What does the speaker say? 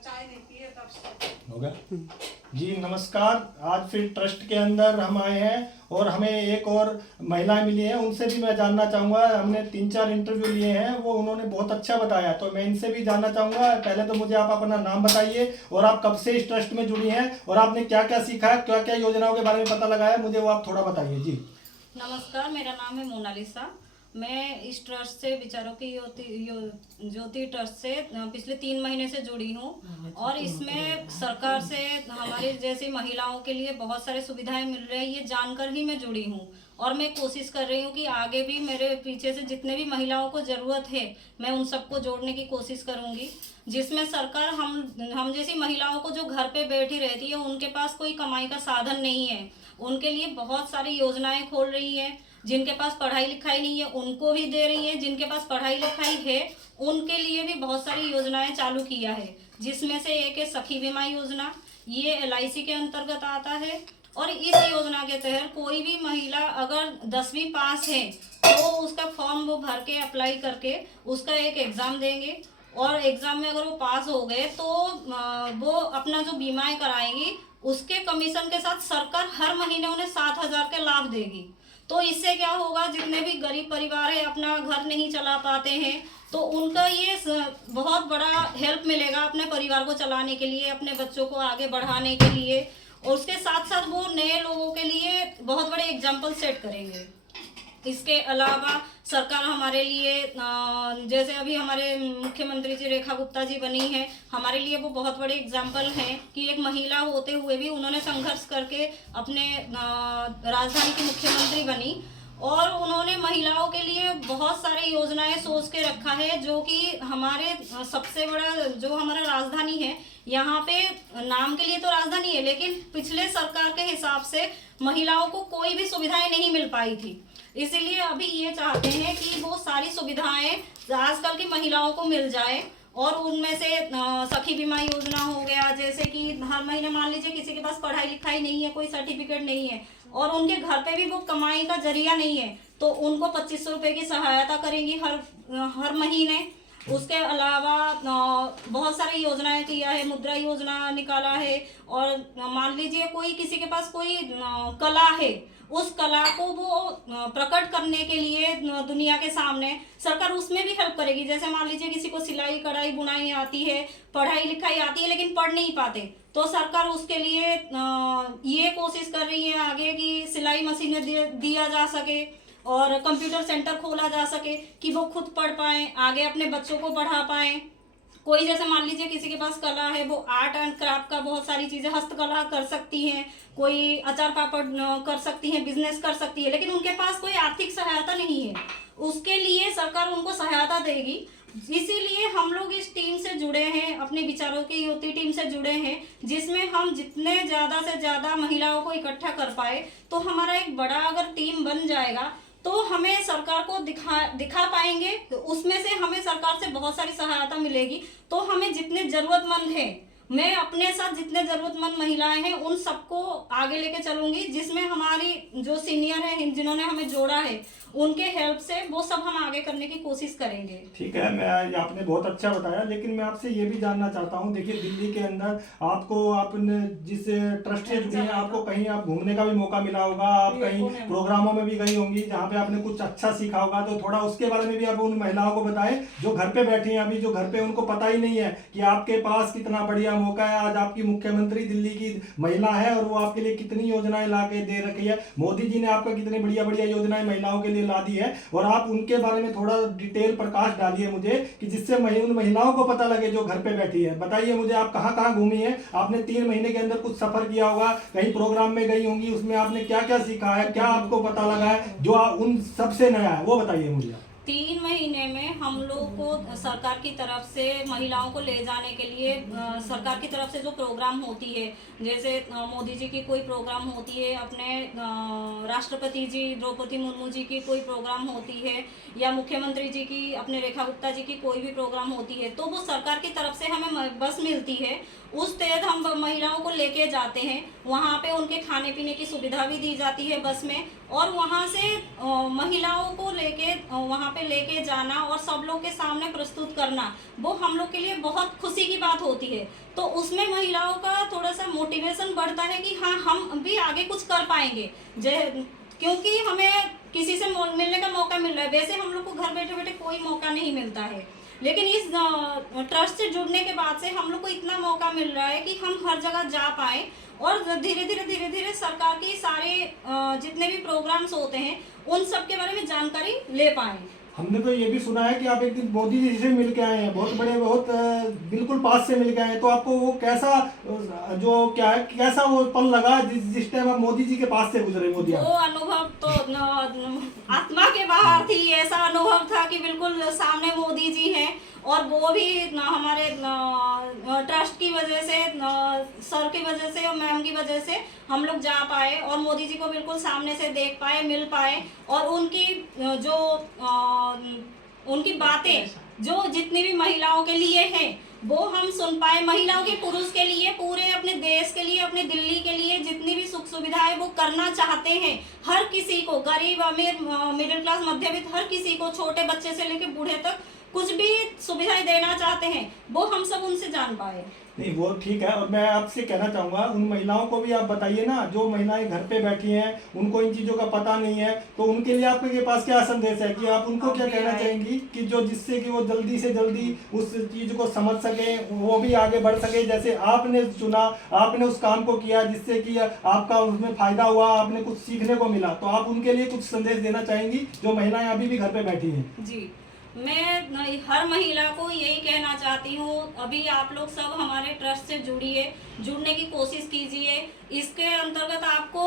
चाय नहीं पिए तब से। हो गया जी। नमस्कार। आज फिर ट्रस्ट के अंदर हम आए हैं और हमें एक और महिलाएं मिली हैं, उनसे भी मैं जानना चाहूँगा। हमने 3-4 इंटरव्यू लिए हैं, वो उन्होंने बहुत अच्छा बताया, तो मैं इनसे भी जानना चाहूँगा। पहले तो मुझे आप अपना नाम बताइए और आप कब से इस ट्रस्ट में जुड़ी हैं और आपने क्या क्या सीखा है, क्या क्या योजनाओं के बारे में पता लगाया, मुझे वो आप थोड़ा बताइए जी। नमस्कार, मेरा नाम है मोनालिसा। मैं इस ट्रस्ट से विचारों की ज्योति ट्रस्ट से पिछले 3 महीने से जुड़ी हूँ और इसमें सरकार से हमारी जैसी महिलाओं के लिए बहुत सारी सुविधाएं मिल रही है, ये जानकर ही मैं जुड़ी हूँ। और मैं कोशिश कर रही हूँ कि आगे भी मेरे पीछे से जितने भी महिलाओं को ज़रूरत है मैं उन सबको जोड़ने की कोशिश करूँगी, जिसमें सरकार हम जैसी महिलाओं को जो घर पे बैठी रहती है, उनके पास कोई कमाई का साधन नहीं है, उनके लिए बहुत सारी योजनाएं खोल रही है। जिनके पास पढ़ाई लिखाई नहीं है उनको भी दे रही है, जिनके पास पढ़ाई लिखाई है उनके लिए भी बहुत सारी योजनाएं चालू किया है, जिसमें से एक है सखी बीमा योजना। ये LIC के अंतर्गत आता है और इस योजना के तहत कोई भी महिला अगर 10वीं पास है तो उसका फॉर्म वो भर के अप्लाई करके उसका एक एग्ज़ाम देंगे और एग्ज़ाम में अगर वो पास हो गए तो वो अपना जो बीमाएं कराएंगी उसके कमीशन के साथ सरकार हर महीने उन्हें 7,000 के लाभ देगी। तो इससे क्या होगा, जितने भी गरीब परिवार है अपना घर नहीं चला पाते हैं तो उनका ये बहुत बड़ा हेल्प मिलेगा अपने परिवार को चलाने के लिए, अपने बच्चों को आगे बढ़ाने के लिए, और उसके साथ साथ वो नए लोगों के लिए बहुत बड़े एग्जाम्पल सेट करेंगे। इसके अलावा सरकार हमारे लिए जैसे अभी हमारे मुख्यमंत्री जी रेखा गुप्ता जी बनी है, हमारे लिए वो बहुत बड़े एग्जाम्पल हैं कि एक महिला होते हुए भी उन्होंने संघर्ष करके अपने राजधानी की मुख्यमंत्री बनी और उन्होंने महिलाओं के लिए बहुत सारी योजनाएं सोच के रखा है, जो कि हमारे सबसे बड़ा जो हमारा राजधानी है, यहाँ पे नाम के लिए तो राजधानी है लेकिन पिछले सरकार के हिसाब से महिलाओं को कोई भी सुविधाएं नहीं मिल पाई थी। इसीलिए अभी ये चाहते हैं कि वो सारी सुविधाएं आजकल की महिलाओं को मिल जाए और उनमें से सखी बीमा योजना हो गया, जैसे कि हर महीने मान लीजिए किसी के पास पढ़ाई लिखाई नहीं है, कोई सर्टिफिकेट नहीं है और उनके घर पे भी वो कमाई का जरिया नहीं है तो उनको 2500 रुपये की सहायता करेंगी हर महीने। उसके अलावा बहुत सारी योजनाएं किया है, मुद्रा योजना निकाला है और मान लीजिए कोई किसी के पास कोई कला है, उस कला को वो प्रकट करने के लिए दुनिया के सामने सरकार उसमें भी हेल्प करेगी। जैसे मान लीजिए किसी को सिलाई कढ़ाई बुनाई आती है, पढ़ाई लिखाई आती है लेकिन पढ़ नहीं पाते, तो सरकार उसके लिए ये कोशिश कर रही है आगे कि सिलाई मशीनें दिया जा सके और कंप्यूटर सेंटर खोला जा सके कि वो खुद पढ़ पाएँ, आगे अपने बच्चों को पढ़ा पाएँ। कोई जैसे मान लीजिए किसी के पास कला है, वो आर्ट एंड क्राफ्ट का बहुत सारी चीज़ें हस्तकला कर सकती हैं, कोई अचार पापड़ कर सकती हैं, बिजनेस कर सकती है, लेकिन उनके पास कोई आर्थिक सहायता नहीं है, उसके लिए सरकार उनको सहायता देगी। इसीलिए हम लोग इस टीम से जुड़े हैं, अपने विचारों की युक्ति टीम से जुड़े हैं, जिसमें हम जितने ज़्यादा से ज़्यादा महिलाओं को इकट्ठा कर पाए तो हमारा एक बड़ा अगर टीम बन जाएगा तो हमें सरकार को दिखा पाएंगे, तो उसमें से हमें सरकार से बहुत सारी सहायता मिलेगी। तो हमें जितने ज़रूरतमंद हैं, मैं अपने साथ जितने ज़रूरतमंद महिलाएं हैं उन सबको आगे लेके चलूंगी, जिसमें हमारी जो सीनियर हैं जिन्होंने हमें जोड़ा है उनके हेल्प से वो सब हम आगे करने की कोशिश करेंगे। ठीक है, मैं आपने बहुत अच्छा बताया, लेकिन मैं आपसे ये भी जानना चाहता हूँ। देखिए, दिल्ली के अंदर आपने जिस ट्रस्ट से जुड़ी हैं, आपको कहीं आप घूमने का भी मौका मिला होगा, आप कहीं प्रोग्रामों में भी गई होंगी जहाँ पे आपने कुछ अच्छा सीखा होगा, तो थोड़ा उसके बारे में भी आप उन महिलाओं को बताएं जो घर पे बैठी हैं अभी, जो घर पे उनको पता ही नहीं है कि आपके पास कितना बढ़िया मौका है। आज आपकी मुख्यमंत्री दिल्ली की महिला है और वो आपके लिए कितनी योजनाएं ला के दे रखी है, मोदी जी ने आपको कितनी बढ़िया बढ़िया योजनाएं महिलाओं के लिए ला दी है, और आप उनके बारे में थोड़ा डिटेल प्रकाश डालिए मुझे, कि जिससे उन महिलाओं को पता लगे जो घर पे बैठी है। बताइए मुझे, आप कहाँ कहाँ घूमी हैं? आपने 3 महीने के अंदर कुछ सफर किया होगा, कहीं प्रोग्राम में गई होंगी, उसमें आपने क्या क्या सीखा है, क्या आपको पता लगा है जो उन सबसे नया है, वो बताइए मुझे। 3 महीने में हम लोग को सरकार की तरफ से महिलाओं को ले जाने के लिए सरकार की तरफ से जो प्रोग्राम होती है, जैसे मोदी जी की कोई प्रोग्राम होती है, अपने राष्ट्रपति जी द्रौपदी मुर्मू जी की कोई प्रोग्राम होती है, या मुख्यमंत्री जी की अपने रेखा गुप्ता जी की कोई भी प्रोग्राम होती है, तो वो सरकार की तरफ से हमें बस मिलती है उस तहत हम महिलाओं को लेके जाते हैं। वहाँ पे उनके खाने पीने की सुविधा भी दी जाती है बस में, और वहाँ से महिलाओं को लेके वहाँ पे लेके जाना और सब लोग के सामने प्रस्तुत करना, वो हम लोग के लिए बहुत खुशी की बात होती है। तो उसमें महिलाओं का थोड़ा सा मोटिवेशन बढ़ता है कि हाँ, हम भी आगे कुछ कर पाएंगे, क्योंकि हमें किसी से मिलने का मौका मिल रहा है। वैसे हम लोग को घर बैठे बैठे कोई मौका नहीं मिलता है, लेकिन इस ट्रस्ट से जुड़ने के बाद से हम लोग को इतना मौका मिल रहा है कि हम हर जगह जा पाए, और धीरे धीरे सरकार के सारे जितने भी प्रोग्राम्स होते हैं उन सब के बारे में जानकारी ले पाए। हमने तो ये भी सुना है कि आप एक दिन मोदी जी से मिल के आए हैं, बहुत बड़े, बहुत बिल्कुल पास से मिल के आए हैं। तो आपको वो कैसा, जो क्या है, कैसा वो पल लगा जिस टाइम आप मोदी जी के पास से गुजरे? मोदी वो अनुभव तो आत्मा के बाहर थी। ऐसा अनुभव था कि बिल्कुल सामने मोदी जी हैं, और वो भी हमारे ट्रस्ट की वजह से, सर की वजह से और मैम की वजह से हम लोग जा पाए और मोदी जी को बिल्कुल सामने से देख पाए, मिल पाए, और उनकी जो उनकी बातें जो जितनी भी महिलाओं के लिए हैं वो हम सुन पाए। महिलाओं के, पुरुष के लिए, पूरे अपने देश के लिए, अपने दिल्ली के लिए जितनी भी सुख सुविधाएं वो करना चाहते हैं, हर किसी को, गरीब अमीर मिडिल क्लास मध्यवित्त, हर किसी को, छोटे बच्चे से लेकर बूढ़े तक कुछ भी सुविधाएं देना चाहते हैं, वो हम सब उनसे जान पाए। नहीं, वो ठीक है। और मैं आपसे कहना चाहूँगा, उन महिलाओं को भी आप बताइए ना, जो महिलाएं घर पे बैठी हैं, उनको इन चीज़ों का पता नहीं है, तो उनके लिए आपके पास क्या संदेश है कि आप उनको क्या कहना चाहेंगी कि जो जिससे कि वो जल्दी से जल्दी उस चीज़ को समझ सके, वो भी आगे बढ़ सके, जैसे आपने चुना, आपने उस काम को किया जिससे कि आपका उसमें फ़ायदा हुआ, आपने कुछ सीखने को मिला, तो आप उनके लिए कुछ संदेश देना चाहेंगी जो महिलाएं अभी भी घर पे बैठी हैं? जी, मैं हर महिला को यही कहना चाहती हूँ, अभी आप लोग सब हमारे ट्रस्ट से जुड़िए, जुड़ने की कोशिश कीजिए। इसके अंतर्गत आपको